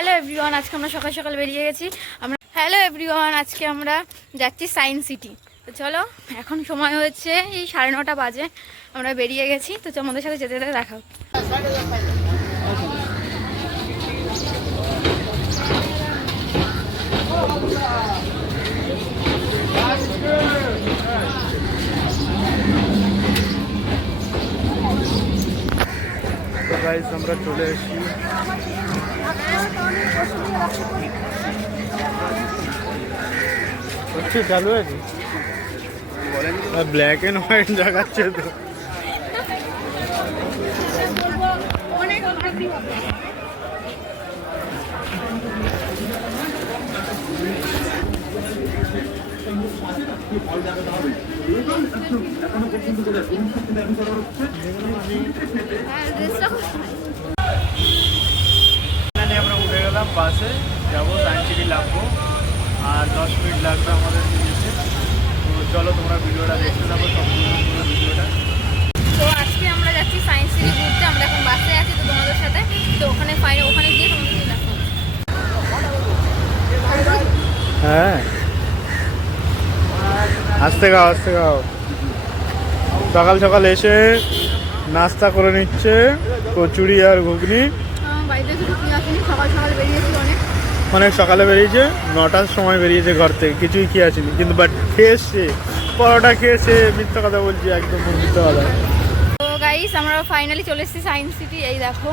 Hello everyone, আজকে আমরা সকাল সকাল বেরিয়ে গেছি। আজকে আমরা যাচ্ছি সায়েন্স সিটি। তো চলো, এখন সময় হচ্ছে এই 9:30 বাজে, আমরা বেরিয়ে গেছি। তো আমাদের সাথে যেতে যেতে দেখা হচ্ছে। আমরা চলে এসেছি। চালু আছে, ব্ল্যাক এন্ড হোয়াইট দেখাচ্ছে তো। আমরা উঠে গেলাম বাসে, যাবো সায়েন্স সিটি, লাগবো আর 10 মিনিট লাগবে আমাদের নিচে। তো চলো তোমরা ভিডিওটা দেখতে থাকো, সম্পূর্ণ ভিডিওটা। তো আজকে আমরা যাচ্ছি সায়েন্স সিটি ঘুরতে। আমরা এখন বাসে আছি তো তোমাদের সাথে। তো ওখানে গিয়ে তোমাদের দেখো। হ্যাঁ, আস্তে গাও। সকাল সকাল এসে নাস্তা করে নিচ্ছে, কচুরি আর ঘুগনি। অনেক সকালে বেরিয়েছে, 9টার সময় বেরিয়েছে ঘর থেকে, কিছুই খেয়ে আসেনি কিন্তু বাট খেয়েছে, পরোটা খেয়েছে। মিথ্যা কথা বলছি, একদম মিথ্যা কথা। তো গাইস, আমরা ফাইনালি চলে এসেছি সায়েন্স সিটি। এই দেখো,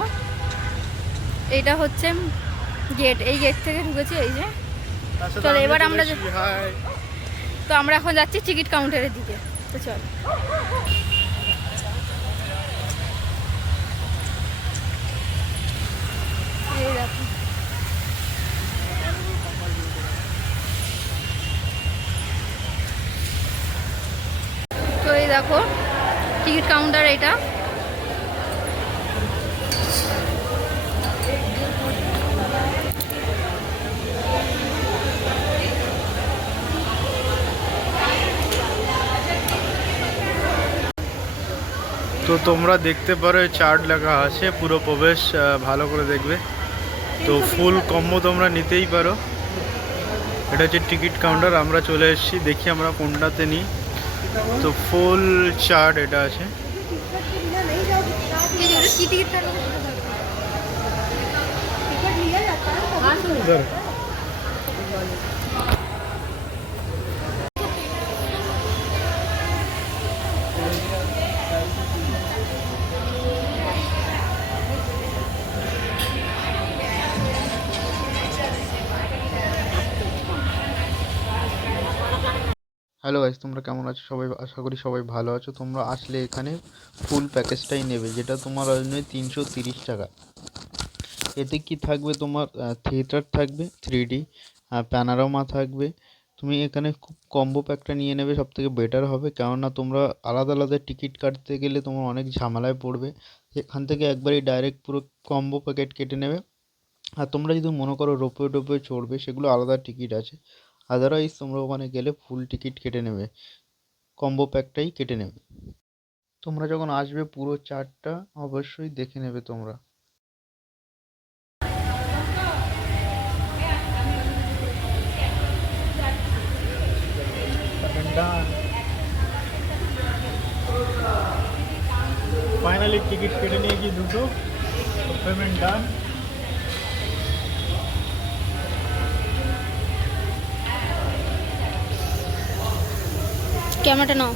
এইটা হচ্ছে গেট। এই গেট থেকে ঢুকেছি, এই যে। চলো এবার আমরা এখন যাচ্ছি টিকিট কাউন্টারের দিকে। তো চল। এই দেখো, তো এই দেখো টিকিট কাউন্টার এটা। তো তোমরা দেখতে পারো, চার্ট লেখা আছে, পুরো প্রবেশ ভালো করে দেখবে। তো ফুল কম্বো তোমরা নিতেই পারো। এটা হচ্ছে টিকিট কাউন্টার, আমরা চলে এসেছি। দেখি আমরা কোনটাতে নিই। তো ফুল চার্ট এটা আছে। হ্যালো গাইস, তোমরা কেমন আছো সবাই? আশা করি সবাই ভালো আছো। তোমরা আসলে এখানে ফুল প্যাকেজটাই নেবে, যেটা তোমার আসবে 330 টাকা। এতে কি থাকবে তোমার? থিয়েটার থাকবে 3D, প্যানারোমা থাকবে। তুমি এখানে খুব কম্বো প্যাকটা নিয়ে নেবে, সব থেকে বেটার হবে। কেননা তোমরা আলাদা আলাদা টিকিট কাটতে গেলে তোমার অনেক ঝামেলায় পড়বে। এখান থেকে একবারই ডাইরেক্ট পুরো কম্বো প্যাকেট কেটে নেবে। আর তোমরা যদি মনে করো রোপওয়ে টোপওয়ে চড়বে, সেগুলো আলাদা টিকিট আছে। আদারওয়াইজ তোমরা ওখানে গেলে ফুল টিকিট কেটে নেবে, কম্বো প্যাকটাই কেটে নেবে। তোমরা যখন আসবে পুরো চার্টটা অবশ্যই দেখে নেবে তোমরা। ফাইনালি টিকিট কেটে নিয়েছি দুটো, পেমেন্ট ডান। ক্যামেরাটা নাও।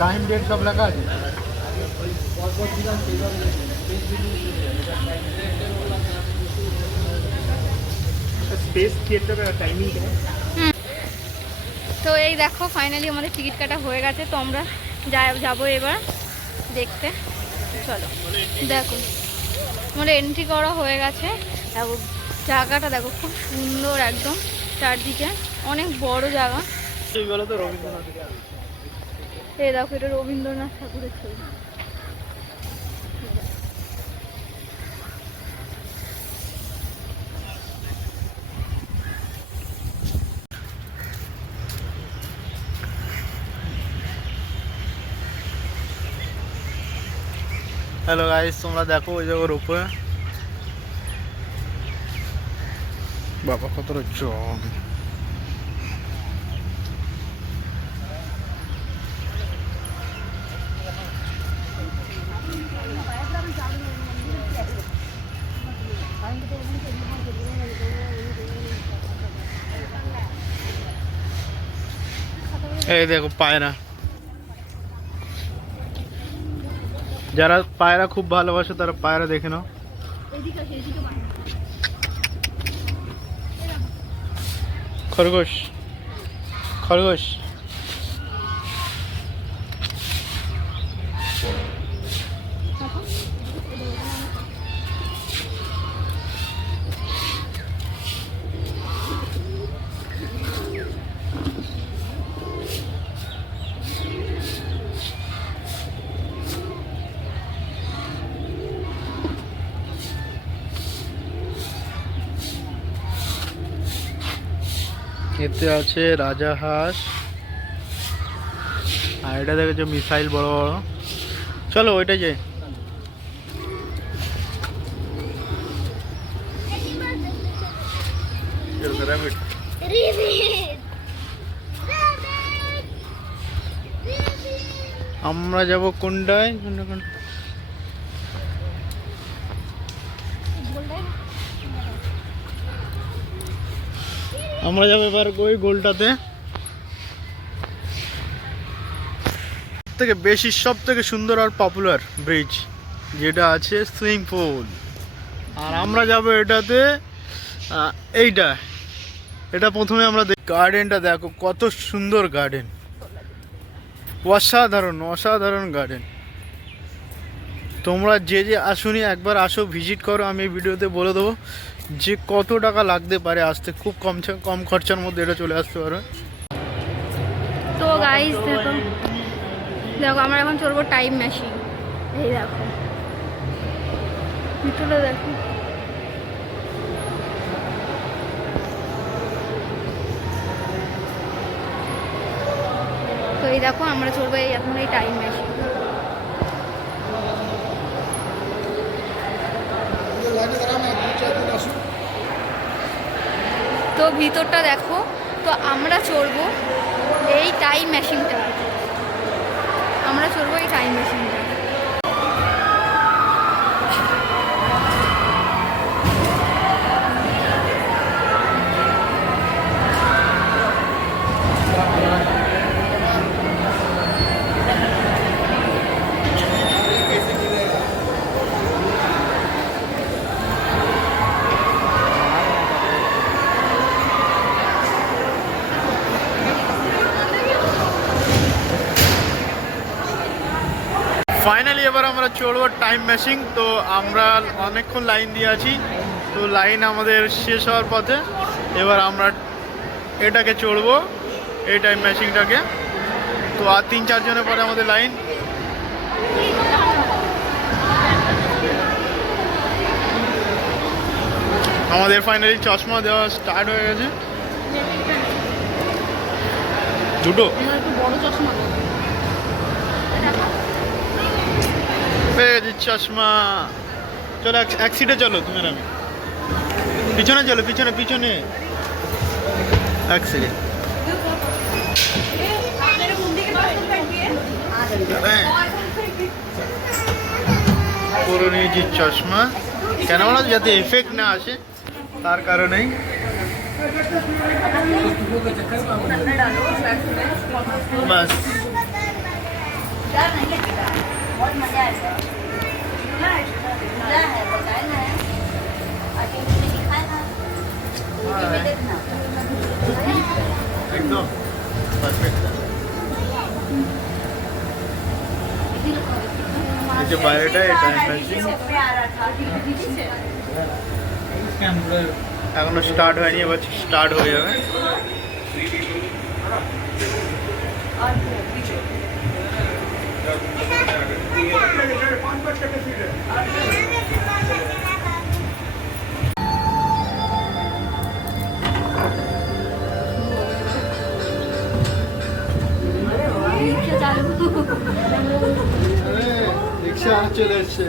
টাইম ডেট সব লেখা আছে। Space theatre timing. তো এই দেখো, ফাইনালি আমাদের টিকিট কাটা হয়ে গেছে। তো আমরা যাবো এবার দেখতে। চলো দেখো, আমাদের এন্ট্রি করা হয়ে গেছে। দেখো জায়গাটা, দেখো খুব সুন্দর একদম, চারদিকে অনেক বড় জায়গা। এই বলো তো রবীন্দ্রনাথ। এই দেখো, এটা রবীন্দ্রনাথ ঠাকুরের ছবি। হ্যালো গাইস, তোমরা দেখো ওই যে ওর উপরে বাবা কতটা জল। এই দেখো পায়রা, যারা পায়রা খুব ভালোবাসে তারা পায়রা দেখে নাও। খরগোশ, খরগোশ এতে আছে রাজা হাঁস, আর এটা দেখেছো মিসাইল বড় বড়। চলো ওইটা যাই। আমরা যাব কোনটায়? আমরা যাবো এবার ওই গোলটাতে। থেকে বেশি সব থেকে সুন্দর আর পপুলার ব্রিজ যেটা আছে সুইমিং পুল, আর আমরা যাব এটাতে। এইটা এটা প্রথমে আমরা গার্ডেনটা দেখো কত সুন্দর গার্ডেন, অসাধারণ অসাধারণ গার্ডেন। তোমরা যে যে আসুনি একবার আসো, ভিজিট করো। আমি এই ভিডিওতে বলে দেবো যে কত টাকা লাগতে পারে আসতে, খুব কম খরচার মধ্যে এটা চলে আসতে পারে। তো গাইস দেখো দেখো আমরা এখন চলবো টাইম মেশিন। এই দেখো ভিতরে দেখো, তো এই দেখো আমরা চলবো এই এখন এই টাইম মেশিন। তো ভিতরটা দেখো, তো আমরা চলবো এই টাইম মেশিনটা, আমরা চলবো এই টাইম মেশিনটা। ফাইনালি এবার আমরা চলবো টাইম মেশিন। তো আমরা অনেকক্ষণ লাইন দিয়ে আছি, তো লাইন আমাদের শেষ হওয়ার পথে। এবার আমরা এটাকে চড়বো, এই টাইম মেশিনটাকে। তো আর 3-4 জনের পরে আমাদের লাইন। আমাদের ফাইনালি চশমা দেওয়া স্টার্ট হয়ে গেছে, দুটো বড় চশমা পেয়ে গেছি চশমা। চলো এক সিটে চলো, তুমি আর আমি পিছনে চলো, পিছনে পিছনে এক সেকেন্ড। করে নিয়েছি চশমা, কেন বলো যাতে এফেক্ট না আসে তার কারণেই। বাস একদম পারফেক্ট। এই যে বাইরেটা এটা এখনো স্টার্ট হয়নি, এবার স্টার্ট হয়ে যাবে। রিক্সা চলে এসছে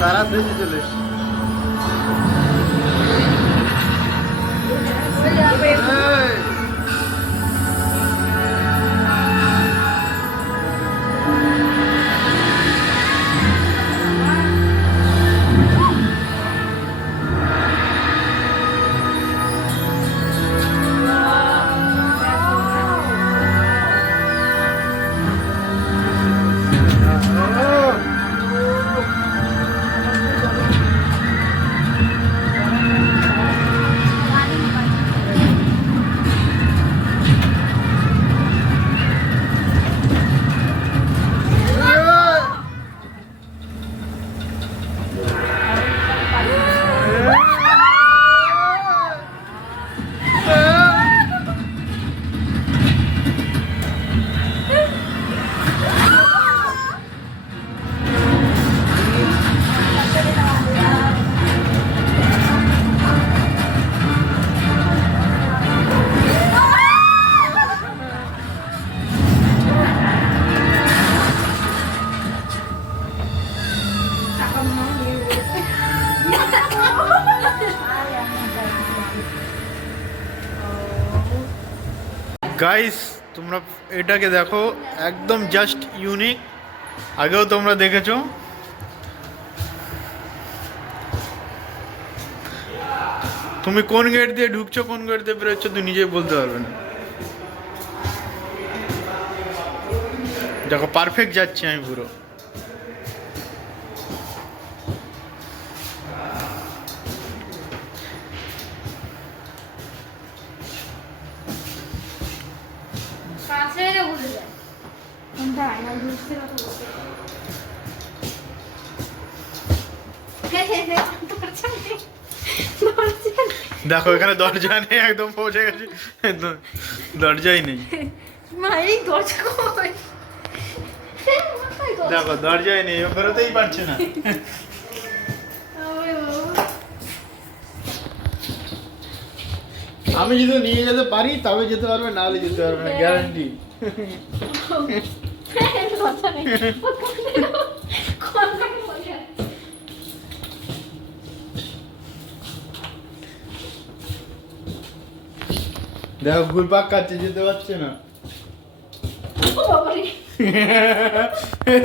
তারা দেশে চলে এসছে গাইস তোমরা এটাকে দেখো একদম জাস্ট ইউনিক আগেও তোমরা দেখেছো তুমি কোন গেট দিয়ে ঢুকছো কোন গেট দিয়ে বেরোচ্ছ তুই নিজেই বলতে পারবে না দেখো পারফেক্ট যাচ্ছি আমি পুরো দেখো এখানে দরজা নেই একদম পৌঁছে গেছি দরজাই নেই দেখো দরজাই নেই বেরোতেই পারছে না আমি যদি নিয়ে যেতে পারি তবে যেতে পারবে, না হলে যেতে পারবে না, গ্যারান্টি। কথা নেই। কথা বলে। দেখো ঘুরপাক কাছে যেতে পারছে না। ও বাবারে।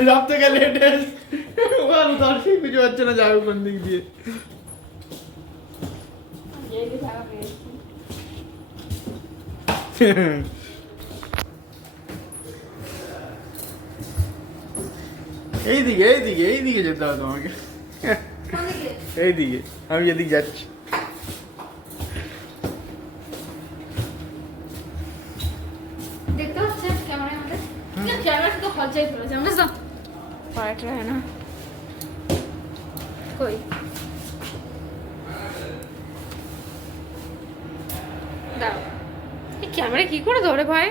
সব থেকে লেটেস্ট ওখানে দর্শক কিছু পাচ্ছে না, যাবে কোন দিক দিয়ে। এই যে জায়গা পেয়েছি। এইদিকে এইদিকে এইদিকে যেতে হবে তোমাকে, কোন দিকে? এইদিকে আমি যেদিকে যাচ্ছি। দেখতে পাচ্ছেন ক্যামেরার মধ্যে? ক্যামেরা শুধু হজ্জাই ফেলেছে, আমরা তো পারাটা হয় না। কই? দাঁড়াও। এই ক্যামেরা কি করে ধরে ভাই?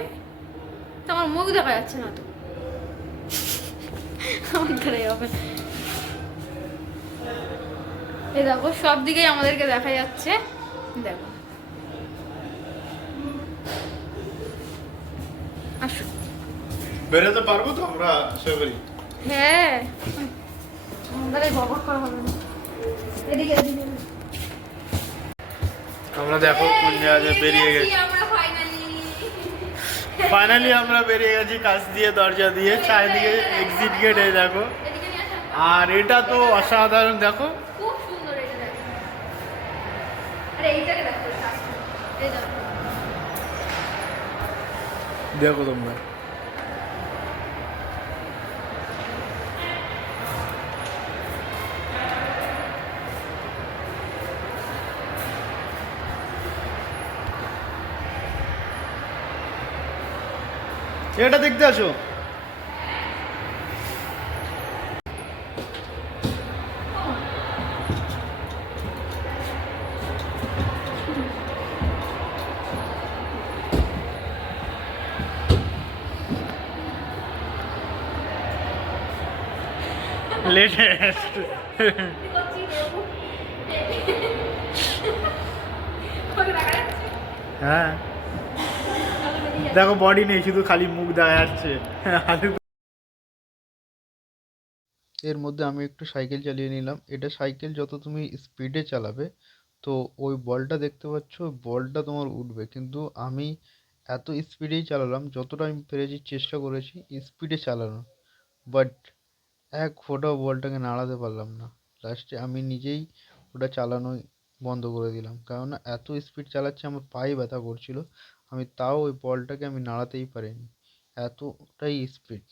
তো আমার মুখ দেখা যাচ্ছে না তো। আমার দ্বারাই হবে। এই দেখো সব দিকেই আমাদেরকে দেখা যাচ্ছে, দেখো। আসো। বেরোতে পারবো তো আমরা, আশা করি। হ্যাঁ, আমাদের বকর করা হবে না। এদিকে এদিকে। আমরা দেখো কোন জায়গায় বেরিয়ে গেছি। আমরা ফাইনালি আমরা বেরিয়ে গেছি কাছ দিয়ে, দরজা দিয়ে, চারিদিকে এক্সিট গেট, এই দেখো। এদিকে নিয়ে আসো। আর এটা তো অসাধারণ, দেখো। খুব সুন্দর এটা দেখো। আরে এইটাকে দেখো, এই দেখো। দেখো তোমরা, এটা দেখতে আসো। লেটেস্ট। হ্যাঁ দেখো, বডি নেই, শুধু খালি মুখ দেখা যাচ্ছে। এর মধ্যে আমি একটু সাইকেল চালিয়ে নিলাম। এটা সাইকেল যত তুমি স্পিডে চালাবে, তো ওই বলটা দেখতে পাচ্ছ, ওই বলটা তোমার উঠবে। কিন্তু আমি এত স্পিডেই চালালাম, যতটা আমি পেরেছি চেষ্টা করেছি স্পিডে চালানোর, বাট এক ফোঁটাও বলটাকে নাড়াতে পারলাম না। লাস্টে আমি নিজেই ওটা চালানোই বন্ধ করে দিলাম, কারণ এত স্পিড চালাচ্ছে, আমার পায়ে ব্যথা করছিল। আমি তাও ওই বলটাকে আমি নাড়াতেই পারিনি, এতটাই স্পিড।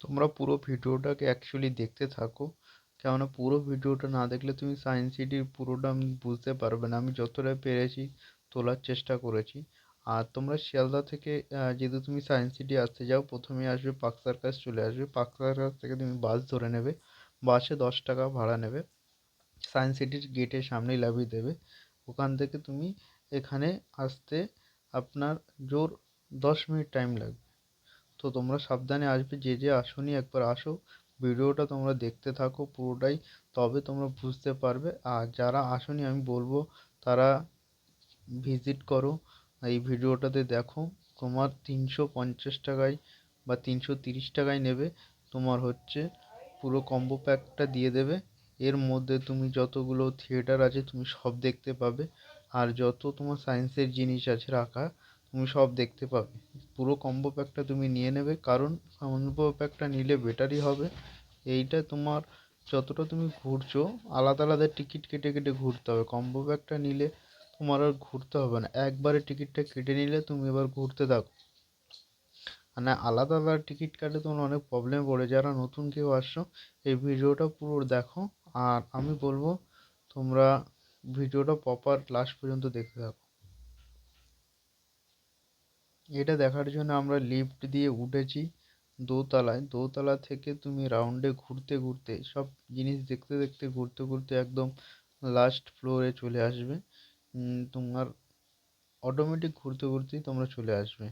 তোমরা পুরো ভিডিওটাকে অ্যাকচুয়ালি দেখতে থাকো, কেননা পুরো ভিডিওটা না দেখলে তুমি সায়েন্স সিটির পুরোটা আমি বুঝতে পারবে না। আমি যতটা পেরেছি তোলার চেষ্টা করেছি। আর তোমরা শিয়ালদা থেকে যেহেতু তুমি সায়েন্স সিটি আসতে যাও, প্রথমে আসবে পার্ক সার্কাস, চলে আসবে পার্ক সার্কাস থেকে তুমি বাস ধরে নেবে। বাসে 10 টাকা ভাড়া নেবে, সায়েন্স সিটির গেটের সামনেই লাফিয়ে দেবে। ওখান থেকে তুমি এখানে আসতে আপনার জোর 10 মিনিট টাইম লাগবে। তো তোমরা সাবধানে আসবে, যে যে আসোনি একবার আসো, ভিডিওটা তোমরা দেখতে থাকো পুরোটাই, তবে তোমরা বুঝতে পারবে। আর যারা আসোনি আমি বলবো তারা ভিজিট করো, এই ভিডিওটাতে দেখো। তোমার 350 টাকায় বা 330 টাকায় নেবে, তোমার হচ্ছে পুরো কম্বো প্যাকটা দিয়ে দেবে। এর মধ্যে তুমি যতগুলো থিয়েটার আছে তুমি সব দেখতে পাবে, আর যত তোমার সায়েন্সের জিনিস আছে রাখা তুমি সব দেখতে পাবে। পুরো কম্বো প্যাকটা তুমি নিয়ে নেবে, কারণ কম্বো প্যাকটা নিলে বেটারই হবে। এইটা তোমার যতটা তুমি ঘুরছো, আলাদা আলাদা টিকিট কেটে কেটে ঘুরতে হবে। কম্বো প্যাকটা নিলে তোমার আর ঘুরতে হবে না, একবারে টিকিটটা কেটে নিলে তুমি এবার ঘুরতে থাকো। মানে আলাদা আলাদা টিকিট কাটলে তোমার অনেক প্রবলেমে পড়ে। যারা নতুন কেউ আসছো, এই ভিডিওটা পুরো দেখো। আর আমি বলবো তোমরা ভিডিওটা প্রপার লাস্ট পর্যন্ত দেখতে থাকো। এটা দেখার জন্য আমরা লিফট দিয়ে উঠেছি, দোতলায়, দোতলা থেকে তুমি রাউন্ডে ঘুরতে ঘুরতে সব জিনিস দেখতে দেখতে ঘুরতে ঘুরতে একদম লাস্ট ফ্লোরে চলে আসবে। তোমার অটোমেটিক ঘুরতে ঘুরতেই তোমরা চলে আসবে।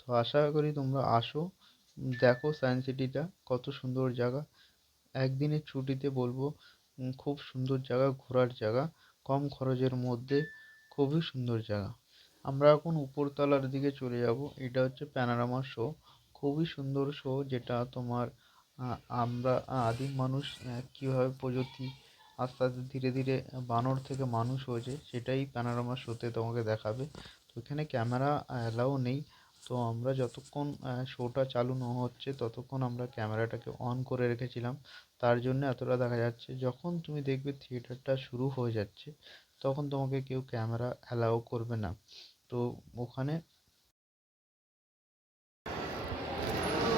তো আশা করি তোমরা আসো, দেখো সায়েন্স সিটিটা কত সুন্দর জায়গা। একদিনের ছুটিতে বলবো খুব সুন্দর জায়গা, ঘোরার জায়গা, কম খরচের মধ্যে খুবই সুন্দর জায়গা। আমরা এখন উপরতলার দিকে চলে যাব। এটা হচ্ছে প্যানোরামা শো, খুবই সুন্দর শো, যেটা তোমার আমরা আদিম মানুষ কীভাবে প্রযুক্তি আস্তে আস্তে ধীরে ধীরে বানর থেকে মানুষ হয়েছে সেটাই প্যানোরামা শোতে তোমাকে দেখাবে। তো এখানে ক্যামেরা অ্যালাউ নেই। তো আমরা যতক্ষণ শোটা চালু না হচ্ছে ততক্ষণ আমরা ক্যামেরাটাকে অন করে রেখেছিলাম, তার জন্য এতটা দেখা যাচ্ছে। যখন তুমি দেখবে থিয়েটারটা শুরু হয়ে যাচ্ছে তখন তোমাকে কেউ ক্যামেরা অ্যালাউ করবে না। তো ওখানে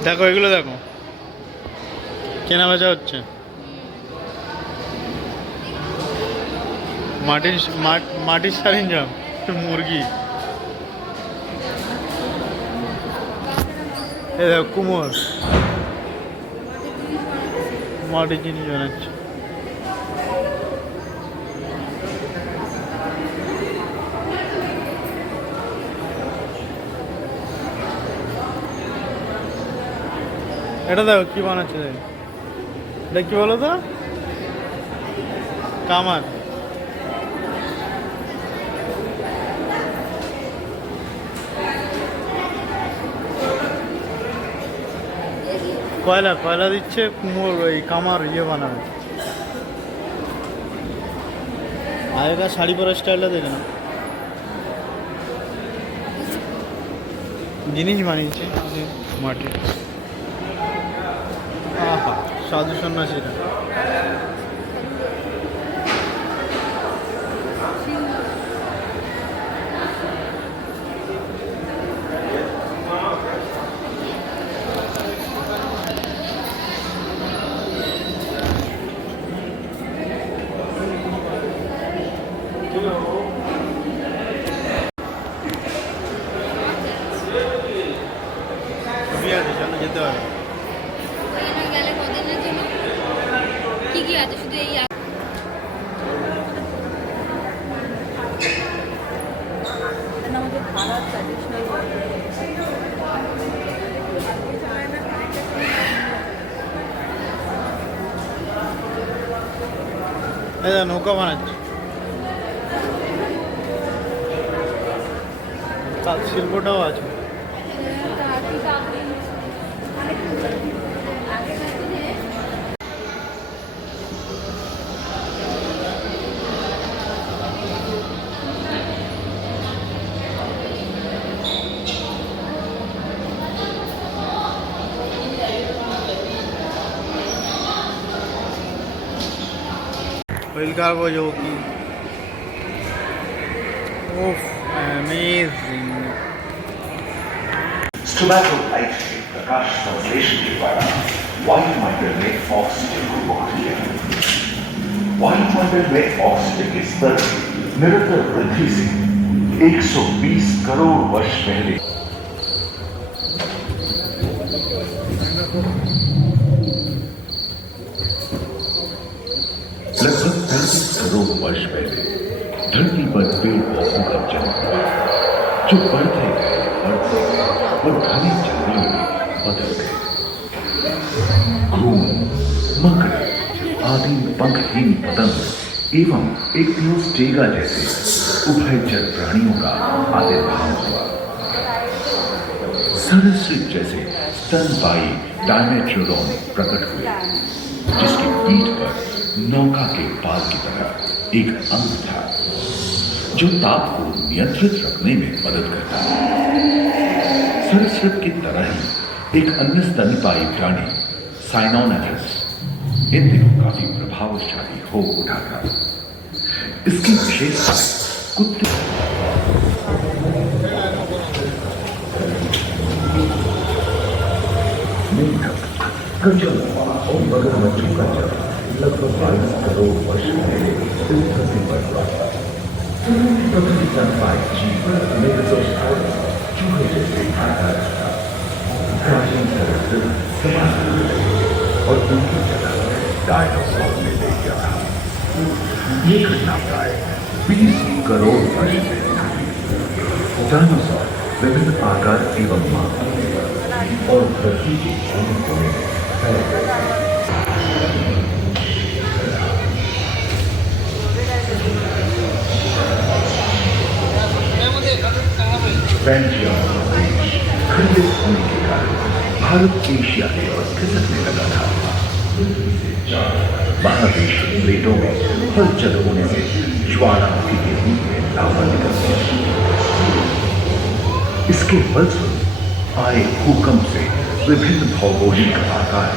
দেখো, এগুলো দেখো কেনা বেচা হচ্ছে। মাটির সরঞ্জাম, মুরগি, এ দেখো কুমোর, মাটির জিনিস বানাচ্ছে। এটা দেখো কি বানাচ্ছে, এটা কি বলো তো, কামার। কয়লা কয়লা দিচ্ছে, কুমোর ওই কামার ইয়ে বানাবে। আগেকার শাড়ি পরার স্টাইলটা দেখে না, জিনিস বানিয়েছে মাটির। আহা, সাধু সন্ন্যাসীরা। যেতে হবে। গেলে কদিনের জন্য কি কি আছে? শুধু এই আমাদের ভারত ট্র্যাডিশনাল নৌকা বানাচ্ছে, তাঁত শিল্পটাও আছে। Welcome Yogi. Oh, amazing. स्टोमैटोलाइट के प्रकाश संश्लेषण के द्वारा वायुमंडल में ऑक्सीजन को बढ़ती है। वायुमंडल में ऑक्सीजन के स्तर निरंतर वृद्धि से 120 करोड़ वर्ष पहले लगभग 35 करोड़ वर्ष पहले धरती पर पेड़ पौधों का जन्म हुआ, जो बढ़ते गए और घने जंगलों में बदल गए। घूम, मकड़ी आदि पंखहीन पतंग एवं एक्टियोस्टेगा जैसे उभयचर प्राणियों का आविर्भाव हुआ। सरीसृप जैसे स्तनपायी डायमेट्रोडॉन प्रकट हुए, जिसकी पीठ पर नौका के पाल की तरह एक अंग था, जो ताप को नियंत्रित रखने में मदद करता है। सरीसृप की तरह ही एक अन्य स्तनपायी प्राणी साइनोनेटस इन दिनों काफी प्रभावशाली हो उठा था। इसकी विशेषता कुत्ते मेंढक, गजलवा और मगरमच्छों का जन्म लगभग 22 करोड़ वर्ष पहले इस धरती पर हुआ था। प्रथम स्तनपायी जीव मेगासोसाउरस चूहे जैसे आकार था। प्राचीन चरित्र समाप्त हुए और उनकी जगह डायनासोर ने ले लिया था। ये घटना प्राय 20 करोड़ वर्ष पहले हुई। डायनासोर विभिन्न आकार एवं माप और पृथ्वी के कोने कोने में फैल गए थे। पैंजिया देश खंडित होने के कारण भारत एशिया की ओर खिसकने लगा था। महादेश प्लेटों में हलचल होने से ज्वालामुखी के रूप में लावा निकल गया। इसके फलस्वरूप आए भूकंप से विभिन्न भौगोलिक आकार